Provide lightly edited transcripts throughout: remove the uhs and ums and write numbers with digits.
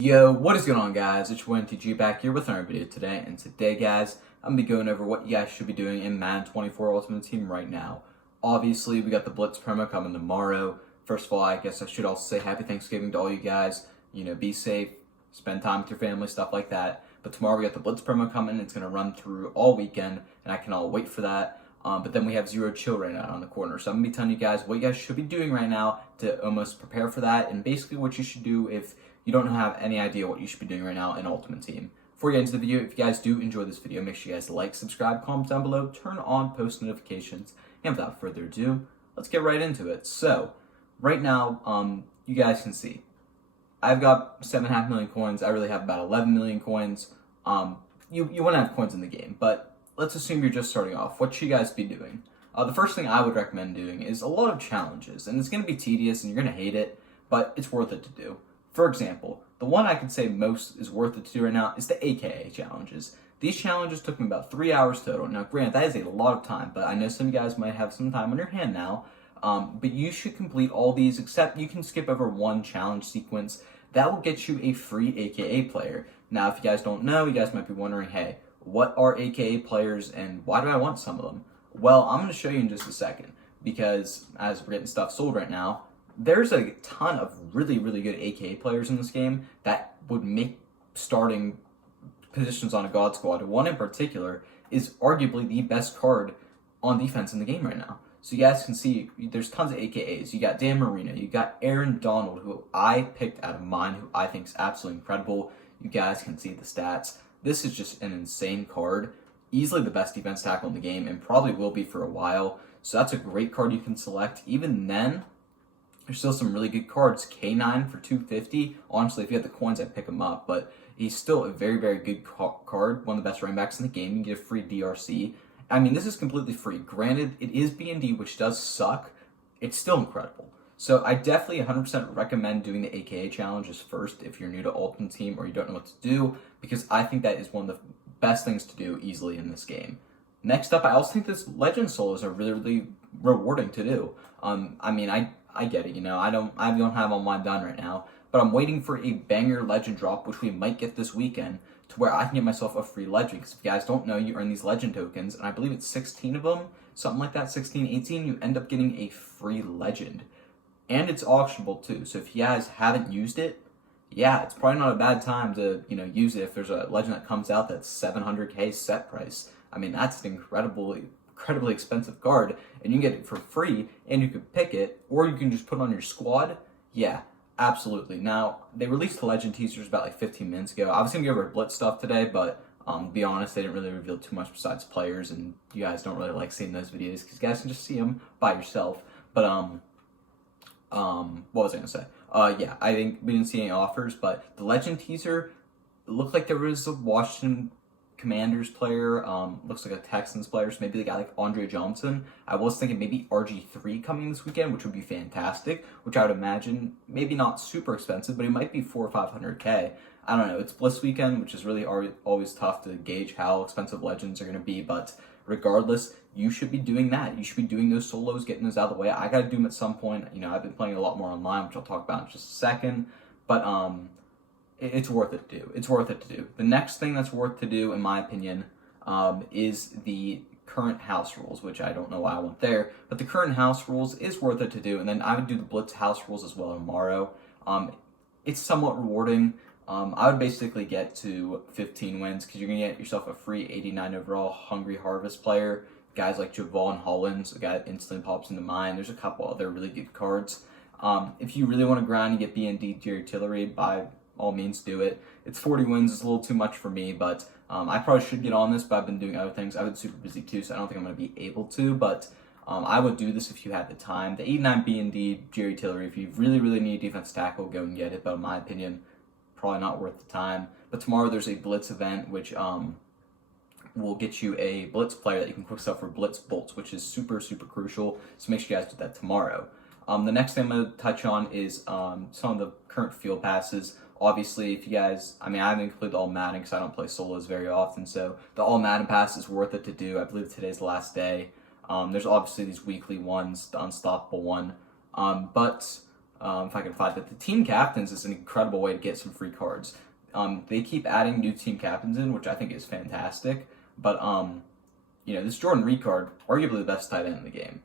Yo, what is going on, guys? It's your TG back here with another video today, and today, guys, I'm going to be going over what you guys should be doing in Madden 24 Ultimate Team right now. Obviously, we got the Blitz promo coming tomorrow. First of all, I guess I should also say Happy Thanksgiving to all you guys. You know, be safe, spend time with your family, stuff like that. But tomorrow we got the Blitz promo coming. It's going to run through all weekend, and I cannot wait for that. But then we have Zero Chill right now on the corner. So I'm going to be telling you guys what you guys should be doing right now to almost prepare for that, and basically what you should do if you don't have any idea what you should be doing right now in Ultimate Team. Before we get into the video, if you guys do enjoy this video, make sure you guys like, subscribe, comment down below, turn on post notifications, and without further ado, let's get right into it. So, right now, you guys can see, I've got 7.5 million coins. I really have about 11 million coins. You want to have coins in the game, but let's assume you're just starting off. What should you guys be doing? The first thing I would recommend doing is a lot of challenges, and it's going to be tedious and you're going to hate it, but it's worth it to do. For example, the one I could say most is worth it to do right now is the AKA challenges. These challenges took me about 3 hours total. Now, granted, that is a lot of time, but I know some of you guys might have some time on your hand now. But you should complete all these, except you can skip over one challenge sequence. That will get you a free AKA player. Now, if you guys don't know, you guys might be wondering, hey, what are AKA players and why do I want some of them? Well, I'm going to show you in just a second, because as we're getting stuff sold right now, there's a ton of really, really good AKA players in this game that would make starting positions on a God Squad. One in particular is arguably the best card on defense in the game right now. So you guys can see there's tons of AKAs. You got Dan Marino, you got Aaron Donald, who I picked out of mine, who I think is absolutely incredible. You guys can see the stats. This is just an insane card. Easily the best defense tackle in the game, and probably will be for a while. So that's a great card you can select. Even then, there's still some really good cards. K9 for 250. Honestly, if you have the coins, I'd pick him up. But he's still a very, very good card. One of the best running backs in the game. You can get a free DRC. I mean, this is completely free. Granted, it is B&D, which does suck. It's still incredible. So I definitely 100% recommend doing the AKA challenges first if you're new to Ultimate Team or you don't know what to do, because I think that is one of the best things to do easily in this game. Next up, I also think this Legend solos are really, really rewarding to do. I mean, I get it, you know, I don't have all mine done right now, but I'm waiting for a banger legend drop, which we might get this weekend, to where I can get myself a free legend. Because if you guys don't know, you earn these legend tokens, and I believe it's 16 of them, something like that, 16, 18, you end up getting a free legend. And it's auctionable too, so if you guys haven't used it, yeah, it's probably not a bad time to, you know, use it if there's a legend that comes out that's 700k set price. I mean, that's an incredibly expensive card, and you can get it for free, and you can pick it, or you can just put it on your squad. Yeah, absolutely. Now, they released the legend teasers about like 15 minutes ago. I was going to go over Blitz stuff today, but to be honest, they didn't really reveal too much besides players, and you guys don't really like seeing those videos, because you guys can just see them by yourself. But, what was I going to say? Yeah, I think we didn't see any offers, but the legend teaser, it looked like there was a Washington Commanders player, looks like a Texans player, so maybe the guy like Andre Johnson. I was thinking maybe RG3 coming this weekend, which would be fantastic, which I would imagine maybe not super expensive, but it might be 400 or 500k. I don't know. It's Blitz weekend, which is really always tough to gauge how expensive legends are going to be, but regardless, you should be doing that. You should be doing those solos, getting those out of the way. I got to do them at some point. You know, I've been playing a lot more online, which I'll talk about in just a second, but it's worth it to do. It's worth it to do. The next thing that's worth to do, in my opinion, is the current house rules, which I don't know why I went there, but the current house rules is worth it to do, and then I would do the Blitz house rules as well tomorrow. It's somewhat rewarding. I would basically get to 15 wins, because you're going to get yourself a free 89 overall Hungry Harvest player. Guys like Javon Hollins, a guy that instantly pops into mind. There's a couple other really good cards. If you really want to grind and get B&D Jerry Tillery, by all means do it. It's 40 wins, it's a little too much for me, but I probably should get on this, but I've been doing other things. I've been super busy too, so I don't think I'm going to be able to, but I would do this if you had the time. The 89 B&D Jerry Tillery, if you really, really need a defense tackle, go and get it, but in my opinion, probably not worth the time. But tomorrow there's a Blitz event, which will get you a Blitz player that you can quick sell for Blitz bolts, which is super, super crucial, so make sure you guys do that tomorrow. The next thing I'm going to touch on is some of the current field passes. Obviously, if you guys, I mean, I haven't completed all Madden because I don't play solos very often, so the all Madden pass is worth it to do. I believe today's the last day. There's obviously these weekly ones, the unstoppable one, but if I can find it. The team captains is an incredible way to get some free cards. They keep adding new team captains in, which I think is fantastic. But this Jordan Reed card, arguably the best tight end in the game.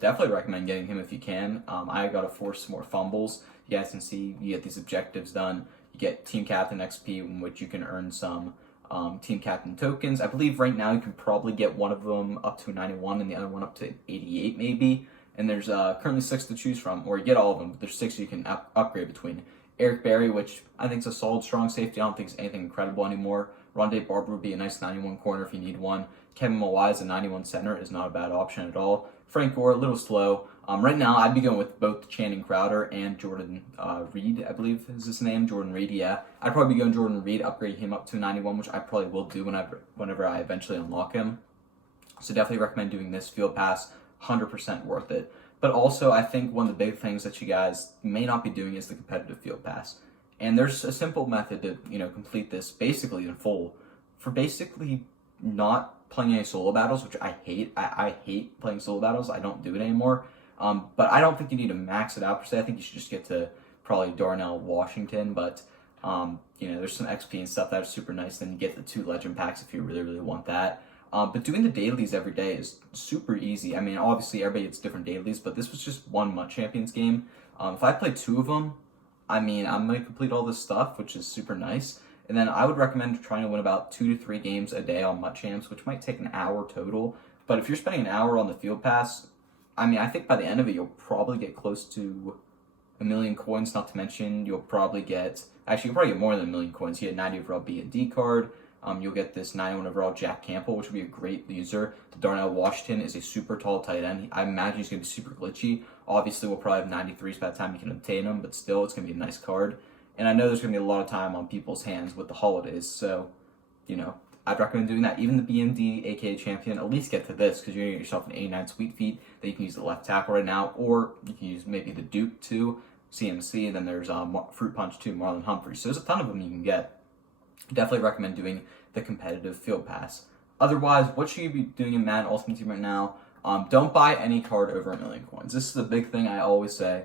Definitely recommend getting him if you can. I got to force more fumbles. You guys can see you get these objectives done. You get team captain XP, in which you can earn some team captain tokens. I believe right now you can probably get one of them up to 91 and the other one up to 88 maybe. And there's currently 6 to choose from, or you get all of them, but there's 6 you can upgrade between. Eric Berry, which I think is a solid, strong safety. I don't think it's anything incredible anymore. Rondé Barber would be a nice 91 corner if you need one. Kevin Mawai as a 91 center is not a bad option at all. Frank Gore, a little slow. Right now, I'd be going with both Channing Crowder and Jordan Reed, I believe is his name. Jordan Reed, yeah. I'd probably be going Jordan Reed, upgrade him up to 91, which I probably will do whenever I eventually unlock him. So definitely recommend doing this field pass. 100% worth it. But also, I think one of the big things that you guys may not be doing is the competitive field pass. And there's a simple method to, complete this basically in full for basically not playing any solo battles, which I hate. I hate playing solo battles. I don't do it anymore. But I don't think you need to max it out per se. I think you should just get to probably Darnell Washington. But, there's some XP and stuff that are super nice. Then you get the 2 legend packs if you really, really want that. But doing the dailies every day is super easy. I mean, obviously everybody gets different dailies, but this was just one MUT Champions game. If I play 2 of them, I'm going to complete all this stuff, which is super nice. And then I would recommend trying to win about 2 to 3 games a day on MUT Champs, which might take an hour total. But if you're spending an hour on the field pass, I think by the end of it, you'll probably get close to 1 million coins, not to mention you'll probably get more than 1 million coins. You get 90 overall B&D card. You'll get this 91 overall Jack Campbell, which would be a great user. The Darnell Washington is a super tall tight end. I imagine he's going to be super glitchy. Obviously, we'll probably have 93s by the time you can obtain him, but still, it's going to be a nice card. And I know there's going to be a lot of time on people's hands with the holidays, so, I'd recommend doing that. Even the BMD, aka Champion, at least get to this, because you're going to get yourself an 89 Sweet Feet that you can use the left tackle right now, or you can use maybe the Duke too, CMC, and then there's Fruit Punch too, Marlon Humphrey. So there's a ton of them you can get. Definitely recommend doing the competitive field pass. Otherwise, what should you be doing in Madden Ultimate Team right now? Don't buy any card over 1 million coins. This is a big thing I always say.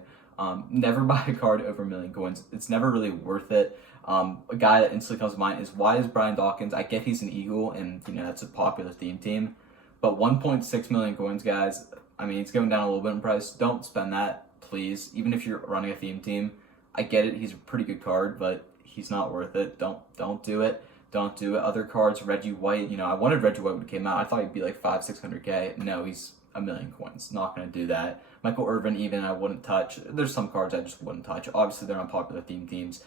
Never buy a card over 1 million coins. It's never really worth it. A guy that instantly comes to mind is, why is Brian Dawkins? I get he's an Eagle, and that's a popular theme team. But 1.6 million coins, guys, it's going down a little bit in price. Don't spend that, please. Even if you're running a theme team, I get it. He's a pretty good card, but he's not worth it. Don't do it. Don't do it. Other cards, Reggie White. I wanted Reggie White when it came out. I thought he'd be like 500-600K. No, he's 1 million coins. Not going to do that. Michael Irvin, even I wouldn't touch. There's some cards I just wouldn't touch. Obviously, they're on popular theme teams.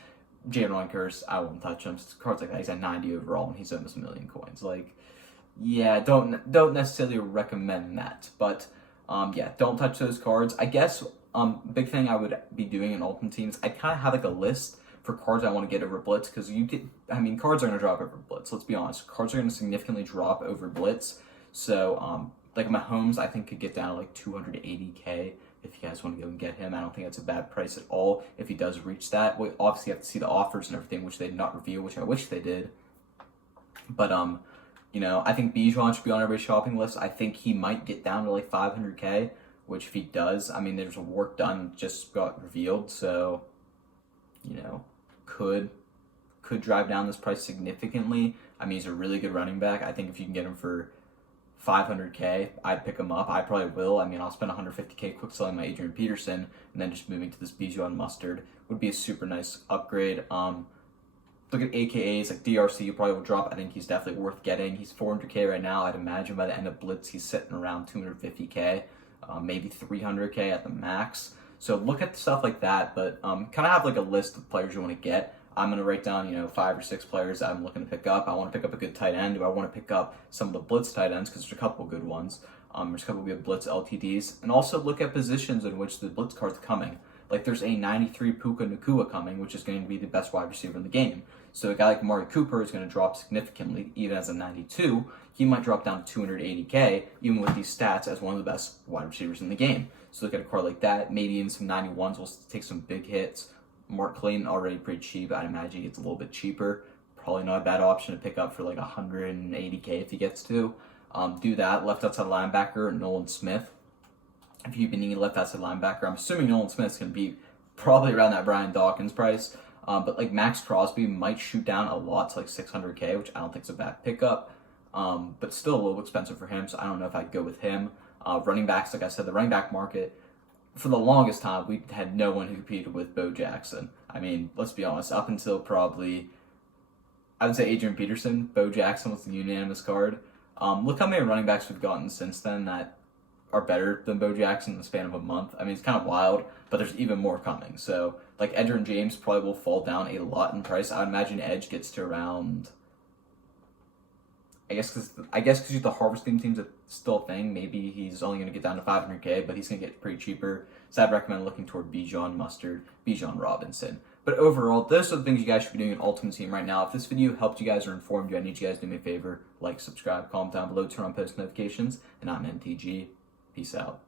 Jalen Curse, I wouldn't touch him. Cards like that, he's at 90 overall, and he's almost 1 million coins. Don't necessarily recommend that. But, don't touch those cards. I guess, big thing I would be doing in Ultimate Teams, I kind of have a list for cards I want to get over Blitz, because cards are going to drop over Blitz. Let's be honest. Cards are going to significantly drop over Blitz. So, Mahomes, I think, could get down to 280K if you guys want to go and get him. I don't think that's a bad price at all if he does reach that. We obviously have to see the offers and everything, which they did not reveal, which I wish they did. But, I think Bijan should be on everybody's shopping list. I think he might get down to 500K, which if he does, there's a work done just got revealed. So, could drive down this price significantly. He's a really good running back. I think if you can get him for 500K, I'd pick him up. I probably will. I'll spend 150K quick selling my Adrian Peterson, and then just moving to this Bijan Mustard would be a super nice upgrade. Look at AKAs like DRC, you probably will drop. I think he's definitely worth getting. He's 400K right now. I'd imagine by the end of Blitz, he's sitting around 250K, maybe 300K at the max. So look at stuff like that, but kind of have a list of players you want to get. I'm going to write down, 5 or 6 players I'm looking to pick up. I want to pick up a good tight end. Do I want to pick up some of the Blitz tight ends? Because there's a couple good ones. There's a couple good Blitz LTDs. And also look at positions in which the Blitz card's coming. There's a 93 Puka Nacua coming, which is going to be the best wide receiver in the game. So a guy like Amari Cooper is going to drop significantly, even as a 92. He might drop down to 280K, even with these stats, as one of the best wide receivers in the game. So look at a card like that. Maybe even some 91s will take some big hits. Mark Clayton, already pretty cheap. I'd imagine he gets a little bit cheaper. Probably not a bad option to pick up for 180K if he gets to. Do that. Left outside linebacker, Nolan Smith. If you've been needing left outside linebacker, I'm assuming Nolan Smith's going to be probably around that Brian Dawkins price. But like Max Crosby might shoot down a lot to like 600K, which I don't think is a bad pickup. But still a little expensive for him, so I don't know if I'd go with him. Running backs, like I said, the running back market, for the longest time, we had no one who competed with Bo Jackson. I mean, let's be honest, up until probably, I would say Adrian Peterson, Bo Jackson was the unanimous card. Look how many running backs we've gotten since then that are better than Bo Jackson in the span of a month. I mean, it's kind of wild, but there's even more coming. So, like, Edgerrin James probably will fall down a lot in price. I would imagine Edge gets to around, I guess because the harvesting team's still a thing, maybe he's only going to get down to 500K, but he's going to get pretty cheaper. So I'd recommend looking toward Bijan Mustard, Bijan Robinson. But overall, those are the things you guys should be doing in Ultimate Team right now. If this video helped you guys or informed you, I need you guys to do me a favor. Like, subscribe, comment down below, turn on post notifications, and I'm MTG. Peace out.